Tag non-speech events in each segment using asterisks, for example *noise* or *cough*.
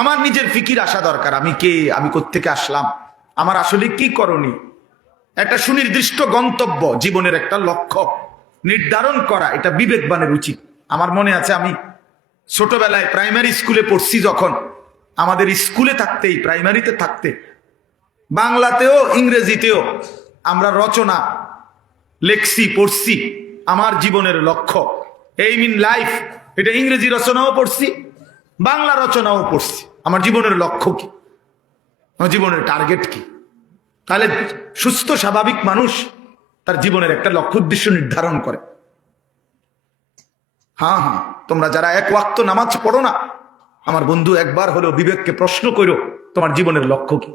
আমার নিজের ফিকির আসা দরকার। আমি কে? আমি কোত্থেকে আসলাম? আমার আসলে কি করণী একটা সুনির্দিষ্ট গন্তব্য, জীবনের একটা লক্ষ্য নির্ধারণ করা, এটা বিবেকবানের উচিত। আমার মনে আছে, আমি ছোটবেলায় প্রাইমারি স্কুলে পড়ছি যখন। আমাদের স্কুলে থাকতেই, প্রাইমারিতে থাকতে, বাংলাতেও, ইংরেজিতেও আমরা রচনা, লেখছি, পড়ছি, আমার জীবনের লক্ষ্য। এই মিন লাইফ, এটা ইংরেজি রচনাও পড়ছি বাংলা রচনাও পড়ছি। আমার জীবনের লক্ষ্য কি? আমার জীবনের টার্গেট কি? তাহলে সুস্থ, স্বাভাবিক মানুষ তার জীবনের একটা লক্ষ্য, উদ্দেশ্য নির্ধারণ করে। হ্যাঁ হ্যাঁ তোমরা যারা এক ওয়াক্ত নামাজ পড়ো না, আমার বন্ধু একবার হলেও বিবেককে প্রশ্ন করো, তোমার জীবনের লক্ষ্য কি?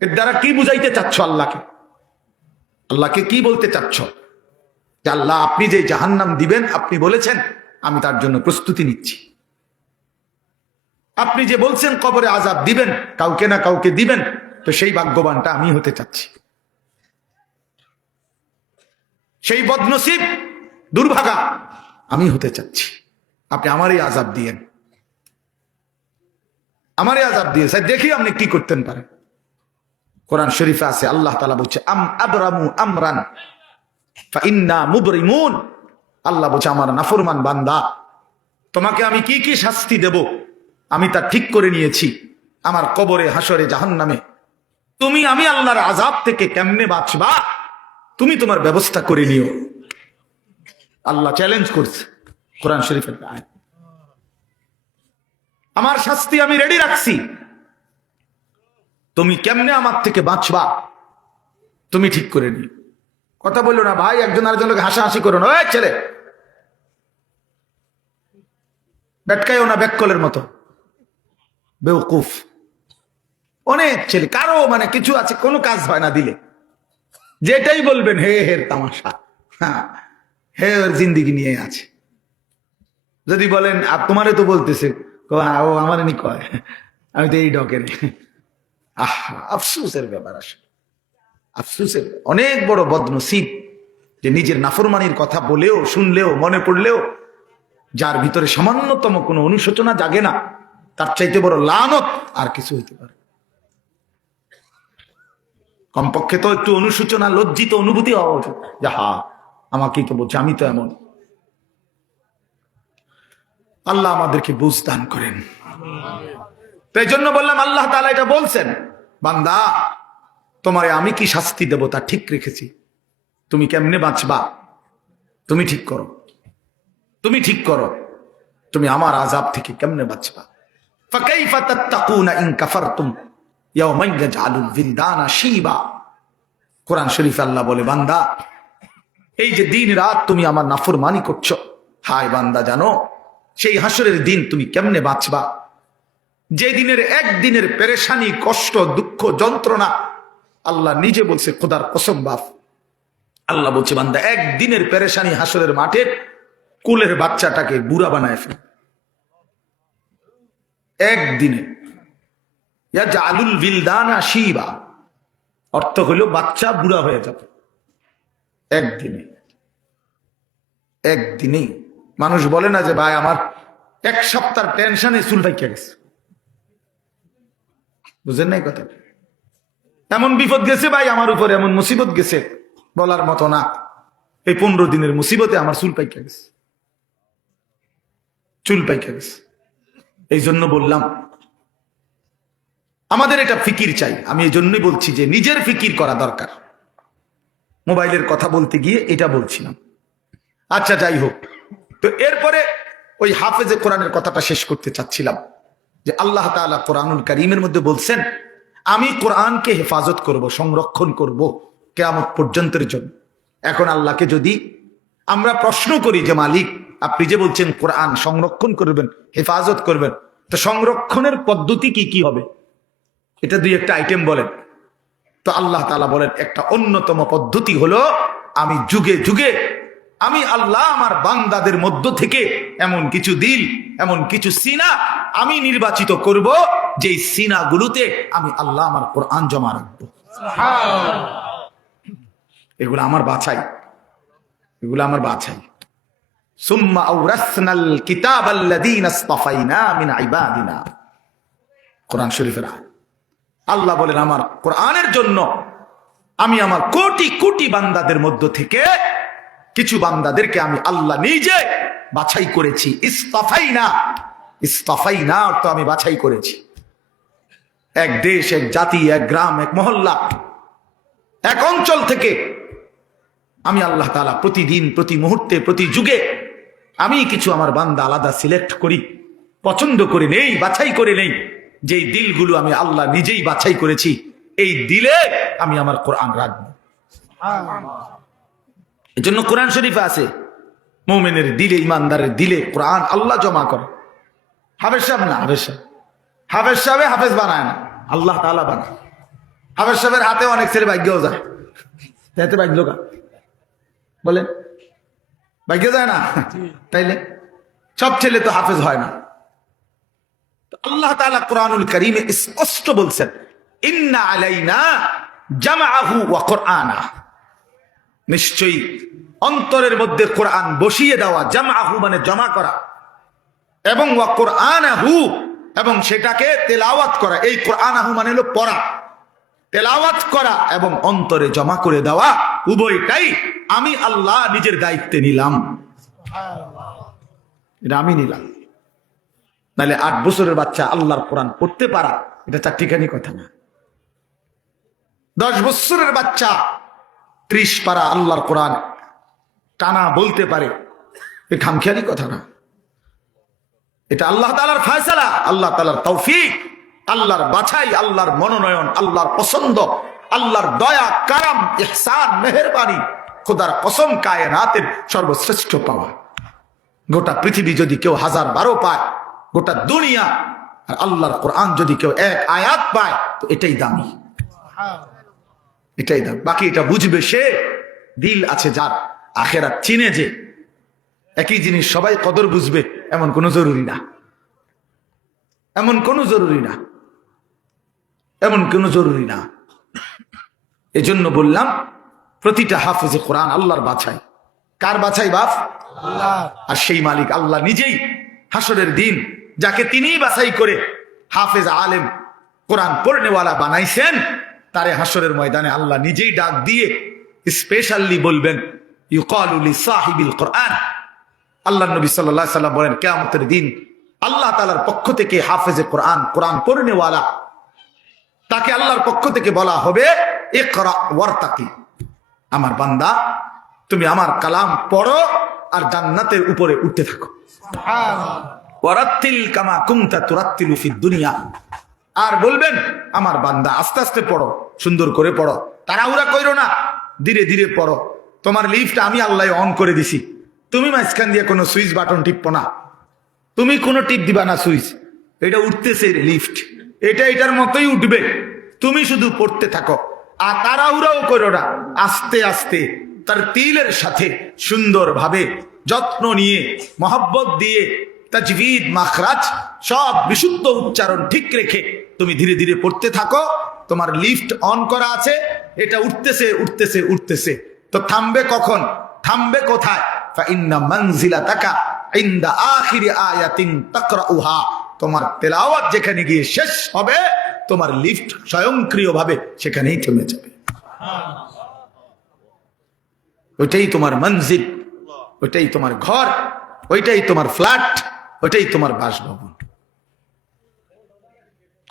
এর দ্বারা কি বুঝাইতে চাচ্ছ আল্লাহকে? আল্লাহকে কি বলতে চাচ্ছ? যে আল্লাহ, আপনি যে জাহান্নাম দিবেন, আপনি বলেছেন, আমি তার জন্য প্রস্তুতি নিচ্ছি। আপনি যে বলছেন কবরে আজাব দিবেন, কাউকে না কাউকে দিবেন, তো সেই ভাগ্যবানটা আমি হতে চাচ্ছি। সেই বদনসিব, দুর্ভাগা আমি হতে চাচ্ছি। আপনি আমারই আজাব দিয়েন। আমারই আজাব দিয়ে স্যার দেখি আপনি কি করতেন পারেন। কোরআন শরীফে আছে, আল্লাহ তালা বলছে, আম আবরামু আমরান ইন্না মুবরিমুন। আল্লাহ বলছে, আমার নাফরমান বান্দা, তোমাকে আমি কি কি শাস্তি দেব? আমি তা ঠিক করে নিয়েছি। আমার কবরে হাসরে জাহান নামে তুমি আমি আল্লাহর আজাব থেকে কেমনে বাঁচবা? তুমি তোমার ব্যবস্থা করে নিও। আল্লাহ চ্যালেঞ্জ করছে কোরআন শরীফের। আমার শাস্তি আমি রেডি রাখছি। তুমি কেমনে আমার থেকে বাঁচবা? তুমি ঠিক করে নিও। কথা বলল না ভাই, একজন আরেকজন লোক হাসাহাসি করো না। ছেলে! বেটকাইও না, বেককলের মতো। বেউকুফ অনেক ছেলে, কারও মানে কিছু আছে, কোনো কাজ হয় না দিলে। যেটাই বলবেন, হে হের তামাশা। হ্যাঁ হে, ওর জিন্দিগি নিয়ে আছে। যদি বলেন আর তোমারে তো বলতেছে। ও আমার নি কয়? আমি তো এই ডকের। আহ, আফসুসের ব্যাপার আসলে। আফসুসের, অনেক বড় বদনসিব যে নিজের নাফরমানির কথা বলেও, শুনলেও, মনে পড়লেও, যার ভিতরে সামান্যতম কোনো অনুশোচনা জাগে না। তার চাইতে বড় লানত আর কিছু হইতে পারে। কমপক্ষে তো একটু অনুশোচনা, লজ্জিত অনুভূতি হওয়া উচিত। যে হা, আমাকেই তো বলছে, আমি তো এমন। আল্লাহ আমাদেরকে বুঝ দান করেন। তাই জন্য বললাম, আল্লাহ তাআলা এটা বলছেন, বান্দা, তোমারে আমি কি শাস্তি দেব তা ঠিক রেখেছি। তুমি কেমনে বাঁচবা? তুমি ঠিক করো। তুমি ঠিক করো। তুমি আমার আজাব থেকে কেমনে বাঁচবা? فكيف تتقون إن كفرتم يوما يجعل الولدان شيبا কোরআন শরীফ আল্লাহ বলে বান্দা এই যে দিন রাত তুমি আমার নাফরমানি করছো হায় বান্দা জানো সেই হাসরের দিন তুমি কেমনে বাঁচবা যে দিনের একদিনের পেরেশানি কষ্ট দুঃখ যন্ত্রণা আল্লাহ নিজে বলছে খোদার কসম বাপ আল্লাহ বলছে বান্দা একদিনের পেরেশানি হাসরের মাঠে কুলের বাচ্চাটাকে বুড়া বানায় ফেলে একদিনে। ইয়া জালুল বিলদানা শিবা। অর্থ হইল বাচ্চা বুড়া হয়ে যাবে। একদিনে। একদিনেই। মানুষ বলে না যে, ভাই, আমার এক সপ্তাহ টেনশনে চুল পাইকে গেছে। বুঝেন নাই কথা? এমন বিপদ গেছে, ভাই, আমার উপরে এমন মুসিবত গেছে। বলার মতো না। এই পনেরো দিনের মুসিবতে আমার চুল পাইকে গেছে। চুল পাইকে গেছে। এই জন্য বললাম, আমাদের এটা ফিকির চাই। আমি এই জন্যই বলছি যে নিজের ফিকির করা দরকার। মোবাইলের কথা বলতে গিয়ে এটা বলছিলাম। আচ্ছা যাই হোক। তো এরপরে ওই হাফেজে কোরআনের কথাটা শেষ করতে চাচ্ছিলাম যে আল্লাহ তাআলা কোরআনুল করিমের মধ্যে বলছেন, আমি কোরআনকে হেফাজত করব, সংরক্ষণ করব কেয়ামত পর্যন্তের জন্য। এখন আল্লাহকে যদি আমরা প্রশ্ন করি যে মালিক, আপনি যে বলছেন কোরআন সংরক্ষণ করবেন, হেফাজত করবেন তো সংরক্ষণের পদ্ধতি কি কি হবে? এটা দুই একটা আইটেম বলেন। তো আল্লাহ তালা বলেন একটা অন্যতম পদ্ধতি হলো আমি যুগে যুগে আমি আল্লাহ আমার বান্দাদের মধ্য থেকে এমন কিছু দিল এমন কিছু সিনা আমি নির্বাচিত করব যেই সিনাগুলোতে আমি আল্লাহ আমার কোরআন জমা রাখব। এগুলো আমার বাছাই। এগুলো আমার বাছাই। সুম্মা আওরাসনাল কিতাব আল্লাযীনা ইসতাফাইনা মিন ইবাদিনা। কোরআন শরীফের আল্লাহ বলেন, আমার কোরআনের জন্য আমি আমার কোটি কোটি বান্দাদের মধ্য থেকে কিছু বান্দাদেরকে আমি আল্লাহ নিজে বাছাই করেছি। ইস্তফাই না ইস্তফাই না অর্থ আমি বাছাই করেছি। এক দেশ, এক জাতি, এক গ্রাম, এক মহল্লা, এক অঞ্চল থেকে আমি আল্লাহ তালা প্রতিদিন, প্রতি মুহূর্তে, প্রতি যুগে আমি কিছু আমার বান্দা আলাদা সিলেক্ট করি, পছন্দ করে নেই, বাছাই করে নেই। যেই দিলগুলো আমি আল্লাহ নিজেই বাছাই করেছি, এই দিলে আমি আমার কোরআন রাখব। এই জন্য কোরআন শরীফে আছে। মৌমেনের দিলে, ইমানদারের দিলে কোরআন আল্লাহ জমা করে। হাফেজ সাহেব না, হাফেজ সাহেব। হাফেজ সাহেবে হাফেজ বানায় না, আল্লাহ তালা বানায়। হাফেজ সাহেবের হাতে অনেক ছেলে ভাগ্যও যায়। ভাগ্য বলেন। ভাগ্য যায় না? তাইলে সব ছেলে তো হাফেজ হয় না। আল্লাহ তাআলা কোরআনুল করিমে স্পষ্ট বলছেন ইন্না আলাইনা জামাআহু ওয়া কোরআনা। নিশ্চয়ই অন্তরের মধ্যে কোরআন বসিয়ে দেওয়া জামাআহু মানে জমা করা এবং ওয়া কোরআনাহু এবং সেটাকে তেলাওয়াত করা এই কোরআনাহু মানে হলো পড়া। তেলাওয়াত করা এবং অন্তরে জমা করে দেওয়া উভয়টাই আমি আল্লাহ নিজের দায়িত্বে নিলাম। এটা আমি নিলাম। নাহলে আট বছরের বাচ্চা আল্লাহর কোরআন পড়তে পারা, এটা চারটিখানি কথা না। দশ বছরের বাচ্চা ত্রিশ পারা আল্লাহর কোরআন টানা বলতে পারে, এ খামখেয়ালি কথা না। এটা আল্লাহ তালার ফায়সালা, আল্লাহ তালার তৌফিক, আল্লাহর বাছাই, আল্লাহর মনোনয়ন, আল্লাহর পছন্দ, আল্লাহর দয়া, কারাম, ইহসান, মেহরবানি। খোদার কসম কায়নাতের সর্বশ্রেষ্ঠ পাওয়া। গোটা পৃথিবী যদি কেউ হাজার বারো পায়, গোটা দুনিয়া আর আল্লাহর কোরআন যদি কেউ এক আয়াত পায়, তো এটাই দামি। এটাই দাম। বাকি এটা বুঝবে সে, দিল আছে যার আখেরা চিনে যে, একই জিনিস সবাই কদর বুঝবে, এমন কোনো জরুরি না। এমন কোনো জরুরি না। এমন কোনো জরুরি না। এজন্য বললাম প্রতিটা হাফেজে কোরআন আল্লাহর বাছাই। কার বাছাই বাপ? আর সেই মালিক আল্লাহ নিজেই হাসরের দিন যাকে তিনিই বাছাই করে হাফেজ আলেম কোরআন পড়নেওয়ালা বানাইছেন, তারে হাসরের ময়দানে আল্লাহ নিজেই ডাক দিয়ে স্পেশালি বলবেন ইউকালুলি সাহিবিল কোরআন। আল্লাহ নবী সাল্লাহ সাল্লাম বলেন, কেয়ামতের দিন আল্লাহ তালার পক্ষ থেকে হাফেজে কোরআন কোরআন পড়নেওয়ালা, তাকে আল্লাহর পক্ষ থেকে বলা হবে একরা ওয়ার্তাকি। আমার বান্দা তুমি আমার কালাম পড়ো আর জান্নাতের উপরে উঠতে থাকো। কামা কুমতা তুরাত্তিলু ফিদ দুনিয়া। আর বলবেন আমার বান্দা আস্তে আস্তে পড়ো সুন্দর করে পড়ো তাড়াহুড়া কইরো না ধীরে ধীরে পড়ো। তোমার লিফট আমি আল্লাহ অন করে দিছি। তুমি মাঝখান দিয়ে কোনো সুইচ বাটন টিপো না। তুমি কোনো টিপ দিবা না সুইচ। এটা উঠতেছে লিফট। এটা এটার মতোই উঠবে। তুমি শুধু পড়তে থাকো। আর তাড়াহুড়াও করো না। আস্তে আস্তে তার তিলের সাথে সুন্দরভাবে যত্ন নিয়ে, মহব্বত দিয়ে তাজবিদ, মাখরাজ সব বিশুদ্ধ উচ্চারণ ঠিক রেখে তুমি ধীরে ধীরে পড়তে থাকো। তোমার লিফট অন করা আছে। এটা উঠতেছে উঠতেছে উঠতেছে। তো থামবে কখন? থামবে কোথায়? তোমার তেলাওয়াত যেখানে গিয়ে শেষ হবে তোমার লিফট স্বয়ংক্রিয়ভাবে সেখানেই থেমে যাবে। ওইটাই তোমার মঞ্জিল, ওইটাই তোমার ঘর, ওইটাই তোমার ফ্ল্যাট, ওইটাই তোমার বাসভবন।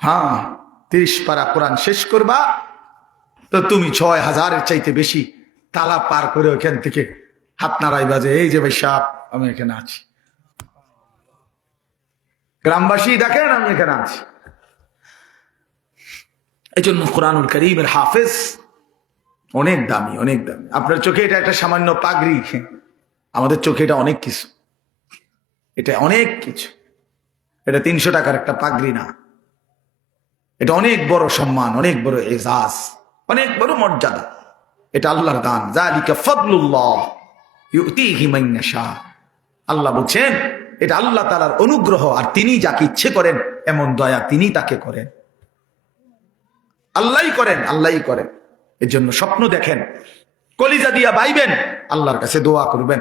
হ্যাঁ তিরিশ পারা কোরআন শেষ করবা, তো তুমি ছয় হাজারের চাইতে বেশি তালা পার করে ওখান থেকে হাত নাড়াই বাজে এই যে ভাই সাপ, আমি এখানে আছি। গ্রামবাসী দেখেন আমি এখানে আছি। এই জন্য কোরআনুল করিমের হাফেজ অনেক দামি অনেক দামি। আপনার চোখে এটা একটা সামান্য পাগড়ি, আমাদের চোখে এটা অনেক কিছু। এটা অনেক কিছু। এটা তিনশো টাকার একটা পাগড়ি না। এটা অনেক বড় সম্মান, অনেক বড় এজাজ, অনেক বড় মর্যাদা। এটা আল্লাহর দান। আল্লাহ বলছেন, এটা আল্লাহ তালার অনুগ্রহ, আর তিনি যাকে ইচ্ছে করেন, এমন দয়া তিনি তাকে করেন। আল্লাহই করেন আল্লাহই করেন। এর জন্য স্বপ্ন দেখেন কলিজা দিয়া বাইবেন আল্লাহর কাছে দোয়া করবেন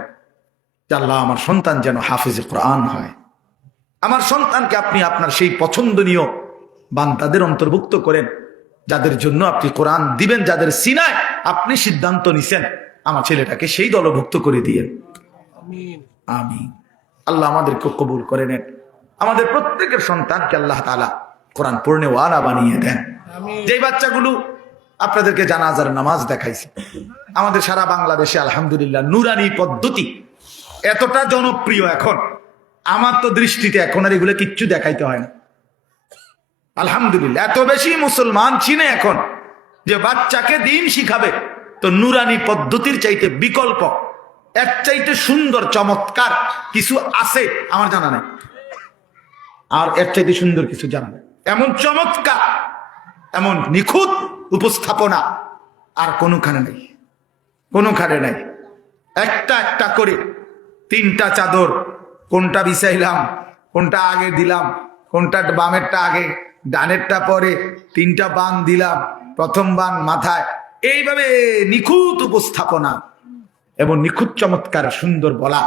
যে আল্লাহ আমার সন্তান যেন হাফিজে কোরআন হয়। আমার সন্তানকে আপনি আপনার সেই পছন্দনীয় বান্তাদের অন্তর্ভুক্ত করেন যাদের জন্য আপনি কোরআন দিবেন যাদের সিনায় আপনি সিদ্ধান্ত নিছেন। আমার ছেলেটাকে সেই দলভুক্ত করে দিয়েন আমি আল্লাহ আমাদেরকে কবুল করে নেন। আমাদের প্রত্যেকের সন্তানকে আল্লাহ তালা কোরআন পড়নে ওয়ালা বানিয়ে দেন। যেই বাচ্চাগুলো আপনাদেরকে জানাজার নামাজ দেখাইছে, আমাদের সারা বাংলাদেশে আলহামদুলিল্লাহ নুরানি পদ্ধতি এতটা জনপ্রিয় এখন। আমার তো দৃষ্টিতে এখন আর এগুলো কিচ্ছু দেখাইতে হয় না। আলহামদুলিল্লাহ, এত বেশি মুসলমান চিনে এখন যে বাচ্চাকে দিন শিখাবে। তো নুরানি পদ্ধতির চাইতে বিকল্প এক চাইতে সুন্দর, চমৎকার কিছু আছে আমার জানা নাই। আর এর চাইতে সুন্দর কিছু জানা নাই। এমন চমৎকার এমন নিখুঁত উপস্থাপনা আর কোনোখানে নেই। কোনোখানে নাই। একটা একটা করে তিনটা চাদর, কোনটা বিছাইলাম, কোনটা আগে দিলাম, কোনটা বামেরটা আগে, ডানেরটা পরে তিনটা বান দিলাম, প্রথম বান মাথায়। এইভাবে নিখুঁত উপস্থাপনা এবং নিখুঁত চমৎকার সুন্দর বলা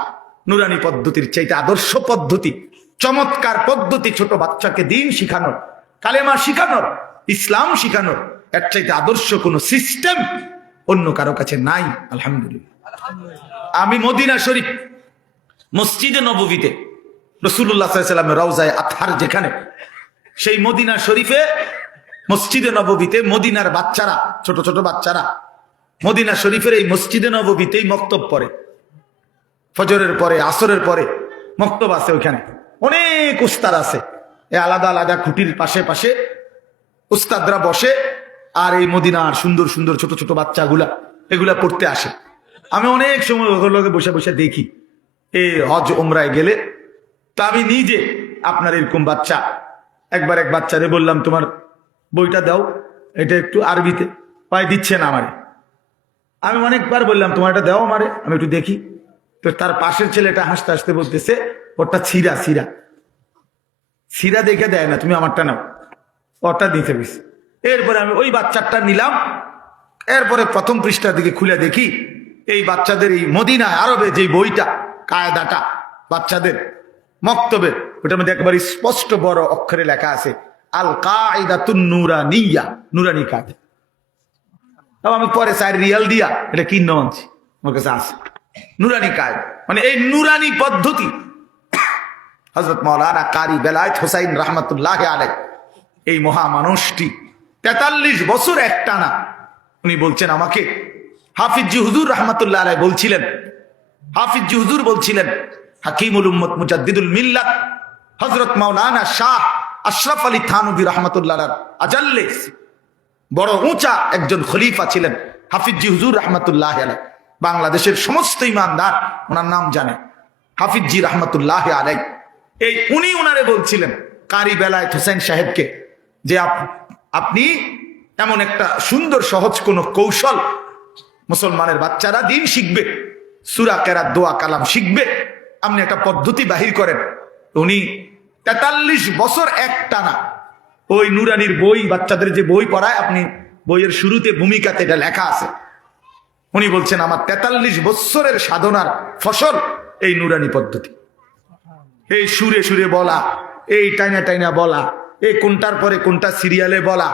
নুরানি পদ্ধতির চাইতে আদর্শ পদ্ধতি, চমৎকার পদ্ধতি ছোট বাচ্চাকে দিন শিখানোর, কালেমা শিখানোর ইসলাম শিখানোর। এর চাইতে আদর্শ কোনো সিস্টেম অন্য কারও কাছে নাই আলহামদুলিল্লাহ। আমি মদিনা শরীফ মসজিদে নববীতে রসুল্লাহ সাল্লামের রওজায় আথার যেখানে সেই মদিনা শরীফে মসজিদে নববীতে মদিনার বাচ্চারা ছোট ছোট বাচ্চারা মদিনা শরীফের এই মসজিদে নববীতেই মক্তব পড়ে। ফজরের পরে আসরের পরে মক্তব আছে ওইখানে। অনেক উস্তার আছে। এ আলাদা আলাদা খুঁটির পাশে পাশে উস্তাদরা বসে আর এই মদিনার সুন্দর সুন্দর ছোট ছোট বাচ্চাগুলা, এগুলা পড়তে আসে। আমি অনেক সময় ওগুলোকে বসে বসে দেখি। এই হজ ওমরায় গেলে, তা আমি নিজে আপনার এরকম বাচ্চা, একবার এক বাচ্চারে বললাম, তোমার বইটা দাও, এটা একটু আরবিতে, পায়ে দিচ্ছে না আমারে। আমি অনেকবার বললাম, তোমার এটা দাও আমারে, আমি একটু দেখি। তো তার পাশের ছেলেটা হাসতে হাসতে বলতেছে ওটা ছিঁড়া ছিঁড়া। ছিঁড়া দেখে দেয় না, তুমি আমারটা নাও। ওটা দিতে বেশ এরপরে আমি ওই বাচ্চাটা নিলাম। এরপরে প্রথম পৃষ্ঠার দিকে খুলে দেখি, এই বাচ্চাদের এই মদিনা আরবে যে বইটা, কায়দাটা, বাচ্চাদের মক্তবের, ওটার মধ্যে একেবারে স্পষ্ট বড় অক্ষরে লেখা আছে আল কায়দাতুন নুরানিয়া, নুরানি কায়দা। আমি পরে চার রিয়াল দিয়া এটা কিন্ন আনছি, আমার কাছে আছে। নুরানি কায়দা। মানে এই নুরানি পদ্ধতি। *coughs* হজরত মৌলানা কারি বেলায়ত হোসাইন রহমতুল্লাহ আলাই এই মহামানুষটি তেতাল্লিশ বছর একটানা উনি বলছেন আমাকে, হাফিজ হুজুর রহমতুল্লাহ আলাই বলছিলেন, হাফিজ হুজুর বলছিলেন, হাকিমুল উম্মত মুজাদ্দিদুল মিল্লাত হজরত মাওলানা শাহ আশরাফ আলী থানবী রহমতুল্লাহ আজাল্লে, বড় উঁচা একজন খলিফা ছিলেন, হাফিজি হুজুর রহমতুল্লাহ আলাই বাংলাদেশের সমস্ত ইমানদার ওনার নাম জানে, হাফিজি রহমতুল্লাহ আলাই এই উনি উনারে বলছিলেন কারি বেলায় হোসেন সাহেবকে যে আপ- আপনি এমন একটা সুন্দর, সহজ কোনো কৌশল মুসলমানের বাচ্চারা দিন শিখবে। সুরা কেরাত, দোয়া, কালাম শিখবে। আপনি একটা পদ্ধতি বাহির করেন। উনি তেতাল্লিশ বছর এক টানা ওই নুরানির বই, বাচ্চাদের যে বই পড়ায়, আপনি বইয়ের শুরুতে ভূমিকাতে এটা লেখা আছে। উনি বলছেন, আমার তেতাল্লিশ বৎসরের সাধনার ফসল এই নুরানি পদ্ধতি। এই সুরে সুরে বলা, এই টাইনা টাইনা বলা এই কোনটার পরে কোনটা সিরিয়ালে বলা?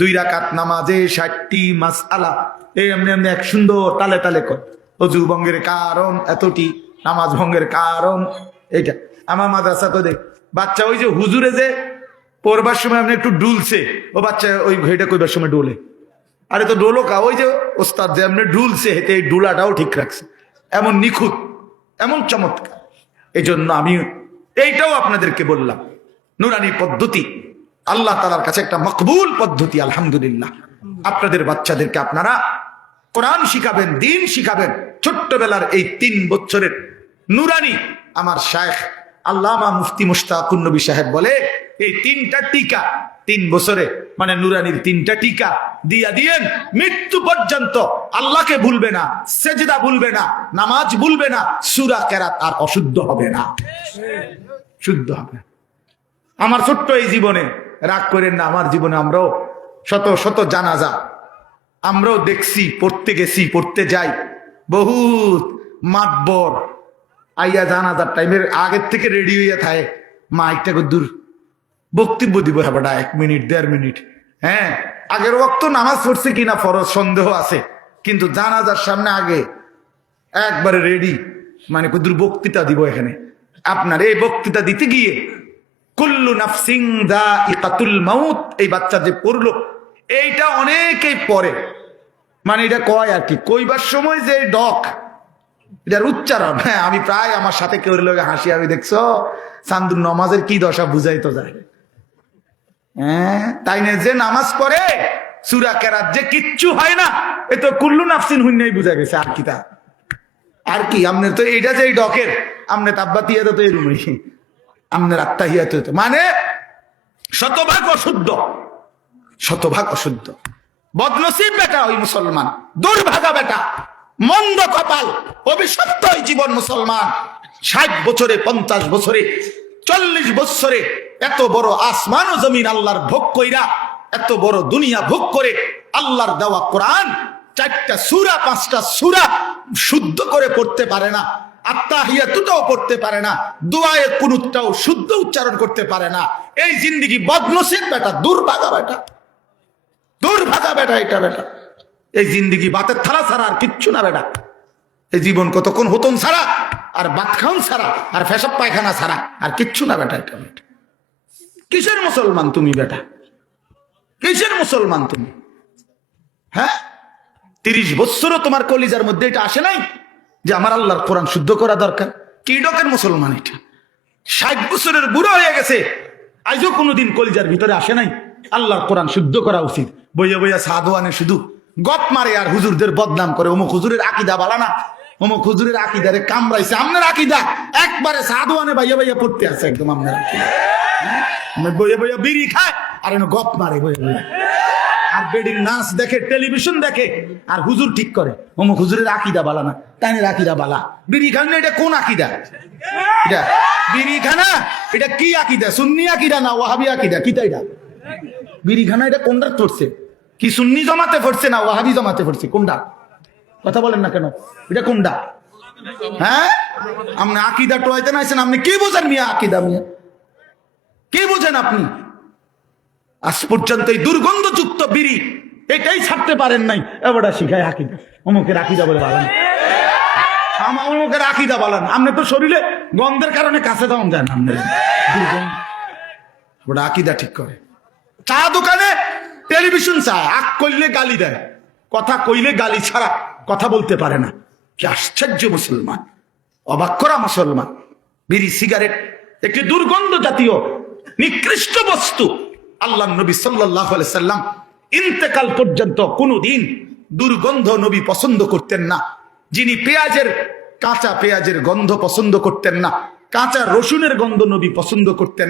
দুই রাকাত নামাজে ষাটটি মাসালা এই এমনি এমনি এক সুন্দর তালে তালে কর। অজু ভঙ্গের কারণ এতটি, নামাজ ভঙ্গের কারণ এইটা। আমার মাদ্রাসা তো দেখ, বাচ্চা ওই যে হুজুরে যে পড়বার সময় আপনি একটু ডুলছে, ও বাচ্চা ওই ঘড়িটা কইবার সময় ডোলে। আরে তো ডোলো কা? ওই যে ওস্তাদ যে এমনি ডুলছে হেতে এই ডুলাটাও ঠিক রাখছে। এমন নিখুঁত, এমন চমৎকার। এই জন্য আমি এইটাও আপনাদেরকে বললাম। নুরানি পদ্ধতি। আল্লাহ তালার কাছে একটা মকবুল পদ্ধতি, আলহামদুলিল্লাহ। আপনাদের বাচ্চাদেরকে আপনারা কোরআন শিখাবেন, দিন শিখাবেন। ছোট্টবেলার এই তিন বছরের নুরানি আমার শায়েখ আল্লামা মুফতি মুশতাকুন নবী সাহেব বলে, এই তিনটা টিকা তিন বছরে মানে নুরানির তিনটা টিকা দিয়া দিয়েন, মৃত্যু পর্যন্ত আল্লাহকে ভুলবে না, সেজদা ভুলবে না, নামাজ ভুলবে না, সুরা কেরাত আর অশুদ্ধ হবে না। শুদ্ধ হবে। আমার ছোট্ট এই জীবনে রাগ করেন না, আমার জীবনে আমরাও শত শত জানাজা। আমরাও দেখছি, পড়তে গেছি, পড়তে যাই। বহুত মাতবর। আইয়া জানাজার টাইমের আগের থেকে রেডি হইয়া থাকে। মাইকটা দূর বক্তব্য দিব হ্যাঁ এক মিনিট, দেড় মিনিট। হ্যাঁ আগের ওয়াক্ত নামাজ পড়ছে কিনা ফরজ সন্দেহ আছে। কিন্তু জানাজার সামনে আগে একবারে রেডি মানে কুদুর বক্তৃতা দিব এখানে। আপনার এই বক্তৃতা দিতে গিয়ে কুল্লু নাফসিং দা ইকাতুল মাউত, এই বাচ্চা যে পড়ল, এইটা অনেকেই পড়ে। মানে এটা কয় আর কি, কইবার সময় যে ডক, এটার উচ্চারণ। হ্যাঁ আমি প্রায় আমার সাথে কেউ লোক হাসি আমি দেখছ, সান্দুর নমাজের কি দশা বুঝাই তো যায়। হ্যাঁ তাই না, যে নামাজ পড়ে, সুরা কেরাত যে কিচ্ছু হয় না, এ তো কুল্লু নাফসিন হুন্যাই বুঝা গেছে, আর কি তা। আর কি আপনার তো এটা যে এই ডকের, আমনে তাব্বাতিয়া তো এই রুমে আমনের আত্মাহিয়া তো মানে শতভাগ অশুদ্ধ। শতভাগ অশুদ্ধ। বদনসিব বেটা ওই মুসলমান, দুর্ভাগা বেটা, মন্দ কপাল, অভিশপ্ত জীবন মুসলমান। ষাট বছরে, পঞ্চাশ বছরে, চল্লিশ বছরে এত বড় আসমান ও জমিন আল্লাহর ভোগ কইরা, এত বড় দুনিয়া ভোগ করে আল্লাহর দেওয়া কোরআন চারটা সুরা, পাঁচটা সুরা শুদ্ধ করে পড়তে পারে না। আত্মাহিয়াতুটাও পড়তে পারে না, দুয়ায়ে কুনুতটাও শুদ্ধ উচ্চারণ করতে পারে না। এই জিন্দিগি বদনসিব বেটা, দুর্ভাগা বেটা। দুর্ভাগা বেটা এটা বেটা। এই জিন্দিগি বাতের থালা ছাড়া আর কিচ্ছু না বেটা। এই জীবন কতক্ষণ হতন ছাড়া, আর বাত খাউন ছাড়া, আর ফেসব পায়খানা ছাড়া, আর কিচ্ছু না বেটা এটা বেটা। কিসের মুসলমান তুমি বেটা? কিসের মুসলমান তুমি? হ্যাঁ? তিরিশ বছরও তোমার কলিজার মধ্যে এটা আসে নাই? যে আমার আল্লাহর কোরআন শুদ্ধ করা দরকার? কি ডকের মুসলমান এটা? ষাট বছরের বুড়ো হয়ে গেছে। আজও কোনোদিন কলিজার ভিতরে আসে নাই। আল্লাহর কোরআন শুদ্ধ করা উচিত। বইয়া বইয়া সাধু আনে শুধু গপ মারে আর হুজুরদের বদনাম করে। অমুক হুজুরের আকিদা বালা না। অমুক হুজুরের আকিদারে কামড়াইছে। আপনার আকিদা? একবারে সাধু আনে বাইয়া পড়তে আছে একদম আপনার আকিদা। বইয়া বইয়া বিড়ি খায় আর এনে গপ মারে বইয়া বইয়া। আর বেডির নাচ দেখে, টেলিভিশন দেখে, আর হুজুর ঠিক করে। অমুক হুজুরের আকিদা বালা না তাইনের আকিদা বালা? বিড়ি খান এটা কোন আকিদা? এটা বিড়ি খানা, এটা কি আকিদা? সুন্নি আকিদা না ওয়াহাবি আকিদা? কিতা এটা? বিড়ি খানা, এটা কোনটা পড়ছে কি সুন্নি জমাতে পড়ছে না ওয়াহাবি জমাতে পড়ছে কোনটা? কথা বলেন না কেন? এটা কোনটা? হ্যাঁ? আপনি আকিদা টোয়াইতে না আপনি কি বোঝেন মিয়া আকিদা মিয়া? কি বোঝেন আপনি? আজ পর্যন্ত এই দুর্গন্ধযুক্ত বিড়ি। এটাই ছাড়তে পারেন নাই। এবারটা শিখায় আকিদা অমুকে রাখিদা বলে বাড়ান। আমার অমুকে রাখিদা বলেন। আপনি তো শরীরে গন্ধের কারণে কাছে দাম আপনার দুর্গন্ধ। ওটা আকিদা ঠিক করে। চা দোকানে টেলিভিশন চা আক করলে গালি দেয়। কথা কইলে গালি ছাড়া কথা বলতে পারে না। কি আশ্চর্য মুসলমান। অবাক করা মুসলমান। বিড়ি, সিগারেট, একটি দুর্গন্ধ জাতীয় নিকৃষ্ট বস্তু। আল্লাহ নবী সাল্লাহ সাল্লাম ইন্তেকাল পর্যন্ত কোনোদিন দুর্গন্ধ নবী পছন্দ করতেন না। যিনি পেঁয়াজের, কাঁচা পেঁয়াজের গন্ধ পছন্দ করতেন না, কাঁচা রসুনের গন্ধ নবী পছন্দ করতেন